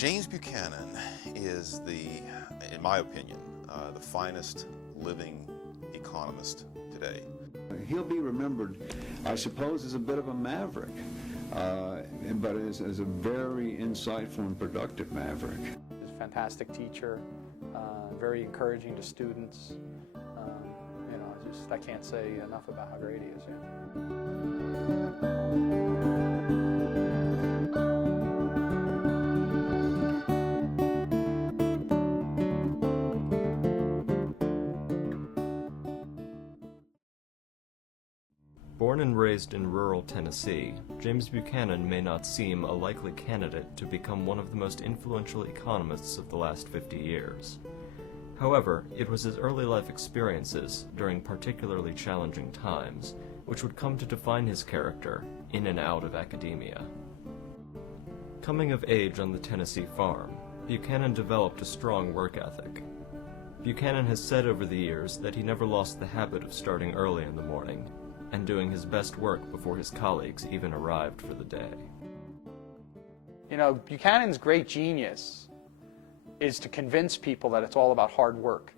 James Buchanan is in my opinion, the finest living economist today. He'll be remembered, I suppose, as a bit of a maverick, but as a very insightful and productive maverick. He's a fantastic teacher, very encouraging to students. I can't say enough about how great he is. Born and raised in rural Tennessee, James Buchanan may not seem a likely candidate to become one of the most influential economists of the last 50 years. However, it was his early life experiences during particularly challenging times which would come to define his character in and out of academia. Coming of age on the Tennessee farm, Buchanan developed a strong work ethic. Buchanan has said over the years that he never lost the habit of starting early in the morning and doing his best work before his colleagues even arrived for the day. You know, Buchanan's great genius is to convince people that it's all about hard work.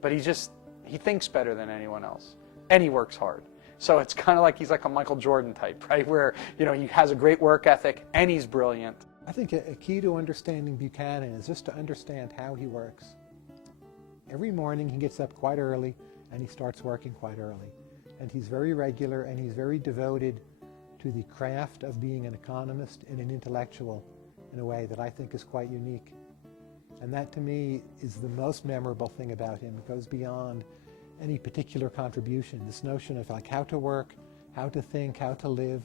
But he thinks better than anyone else. And he works hard. So it's kind of like he's like a Michael Jordan type, right? Where, he has a great work ethic and he's brilliant. I think a key to understanding Buchanan is just to understand how he works. Every morning he gets up quite early and he starts working quite early. And he's very regular and he's very devoted to the craft of being an economist and an intellectual in a way that I think is quite unique. And that to me is the most memorable thing about him. It goes beyond any particular contribution. This notion of like how to work, how to think, how to live,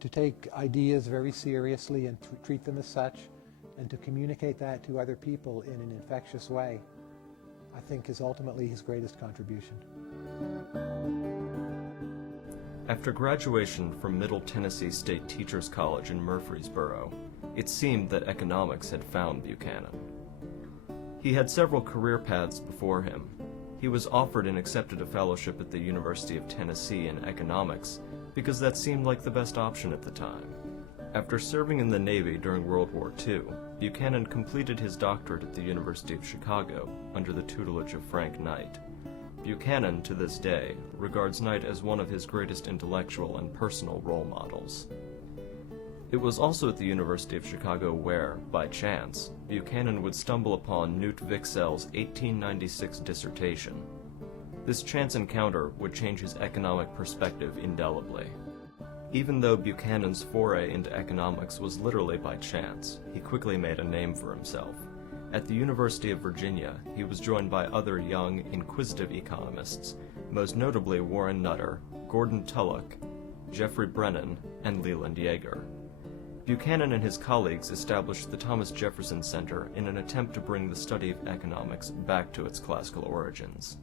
to take ideas very seriously and treat them as such, and to communicate that to other people in an infectious way, I think is ultimately his greatest contribution. After graduation from Middle Tennessee State Teachers College in Murfreesboro, it seemed that economics had found Buchanan. He had several career paths before him. He was offered and accepted a fellowship at the University of Tennessee in economics because that seemed like the best option at the time. After serving in the Navy during World War II, Buchanan completed his doctorate at the University of Chicago under the tutelage of Frank Knight. Buchanan, to this day, regards Knight as one of his greatest intellectual and personal role models. It was also at the University of Chicago where, by chance, Buchanan would stumble upon Knut Wicksel's 1896 dissertation. This chance encounter would change his economic perspective indelibly. Even though Buchanan's foray into economics was literally by chance, he quickly made a name for himself. At the University of Virginia, he was joined by other young, inquisitive economists, most notably Warren Nutter, Gordon Tullock, Jeffrey Brennan, and Leland Yeager. Buchanan and his colleagues established the Thomas Jefferson Center in an attempt to bring the study of economics back to its classical origins.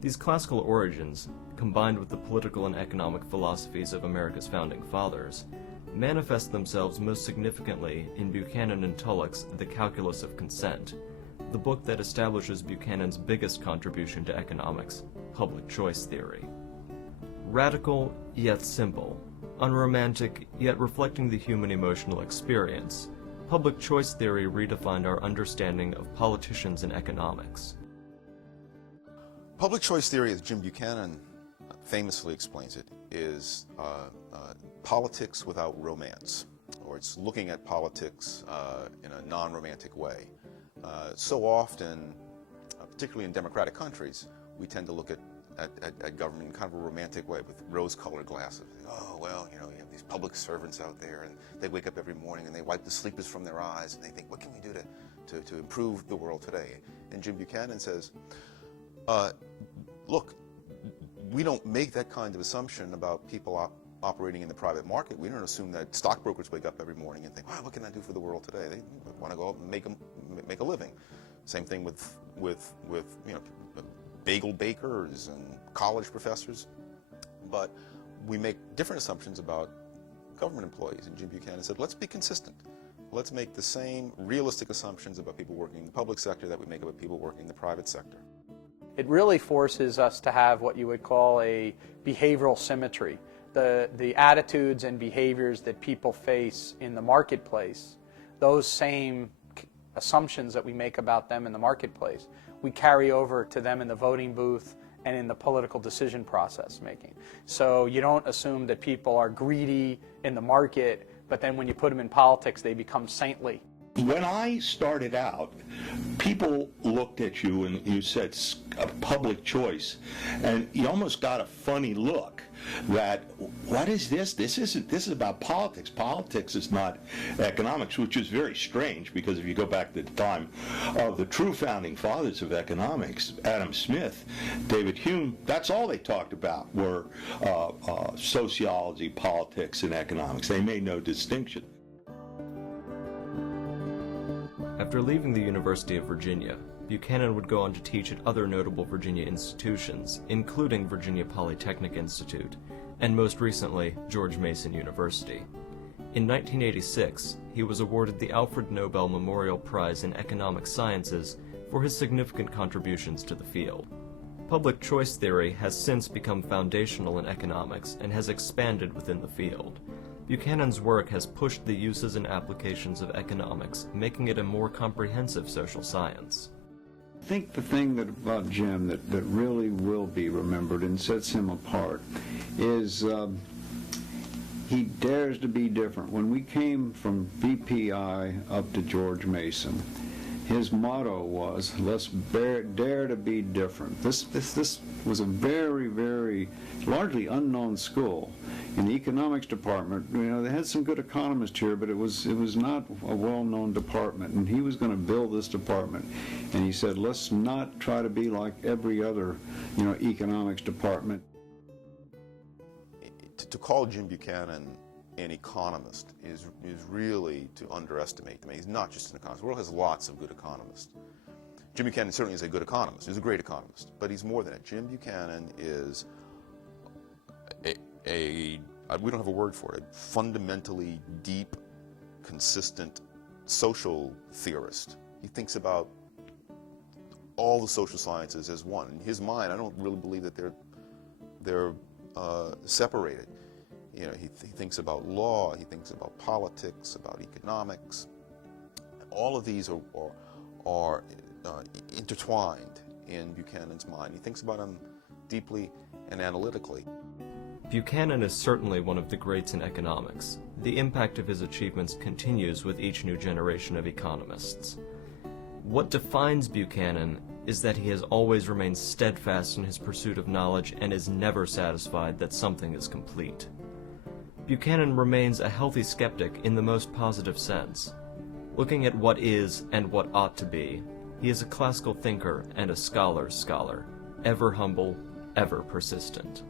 These classical origins, combined with the political and economic philosophies of America's founding fathers, manifest themselves most significantly in Buchanan and Tullock's The Calculus of Consent, the book that establishes Buchanan's biggest contribution to economics, public choice theory. Radical, yet simple, unromantic, yet reflecting the human emotional experience, public choice theory redefined our understanding of politicians and economics. Public choice theory, as Jim Buchanan famously explains it, is politics without romance, or it's looking at politics in a non-romantic way. So often, particularly in democratic countries, we tend to look at government in kind of a romantic way with rose-colored glasses. Oh, well, you have these public servants out there, and they wake up every morning and they wipe the sleepers from their eyes, and they think, what can we do to improve the world today? And Jim Buchanan says, look, we don't make that kind of assumption about people operating in the private market. We don't assume that stockbrokers wake up every morning and think, wow, what can I do for the world today? They want to go out and make a living. Same thing with bagel bakers and college professors. But we make different assumptions about government employees. And Jim Buchanan said, let's be consistent. Let's make the same realistic assumptions about people working in the public sector that we make about people working in the private sector. It really forces us to have what you would call a behavioral symmetry. The attitudes and behaviors that people face in the marketplace those same assumptions that we make about them in the marketplace, we carry over to them in the voting booth and in the political decision process making. So you don't assume that people are greedy in the market, but then when you put them in politics, they become saintly. When I started out, people looked at you and you said a public choice, and you almost got a funny look that, what is this? This is about politics. Politics is not economics, which is very strange, because if you go back to the time of the true founding fathers of economics, Adam Smith, David Hume, that's all they talked about were sociology, politics, and economics. They made no distinction. After leaving the University of Virginia, Buchanan would go on to teach at other notable Virginia institutions, including Virginia Polytechnic Institute, and most recently, George Mason University. In 1986, he was awarded the Alfred Nobel Memorial Prize in Economic Sciences for his significant contributions to the field. Public choice theory has since become foundational in economics and has expanded within the field. Buchanan's work has pushed the uses and applications of economics, making it a more comprehensive social science. I think the thing about Jim that really will be remembered and sets him apart is he dares to be different. When we came from VPI up to George Mason, his motto was, let's dare to be different. This was a very, very largely unknown school. In the economics department, they had some good economists here, but it was not a well-known department, and he was going to build this department. And he said, let's not try to be like every other, economics department. To call Jim Buchanan an economist is really to underestimate him. He's not just an economist. The world has lots of good economists. Jim Buchanan certainly is a good economist. He's a great economist, but he's more than that. Jim Buchanan is we don't have a word for it, fundamentally deep, consistent social theorist. He thinks about all the social sciences as one. In his mind, I don't really believe that they're separated. He thinks about law, he thinks about politics, about economics. All of these are intertwined in Buchanan's mind. He thinks about them deeply and analytically. Buchanan is certainly one of the greats in economics. The impact of his achievements continues with each new generation of economists. What defines Buchanan is that he has always remained steadfast in his pursuit of knowledge and is never satisfied that something is complete. Buchanan remains a healthy skeptic in the most positive sense. Looking at what is and what ought to be, he is a classical thinker and a scholar's scholar, ever humble, ever persistent.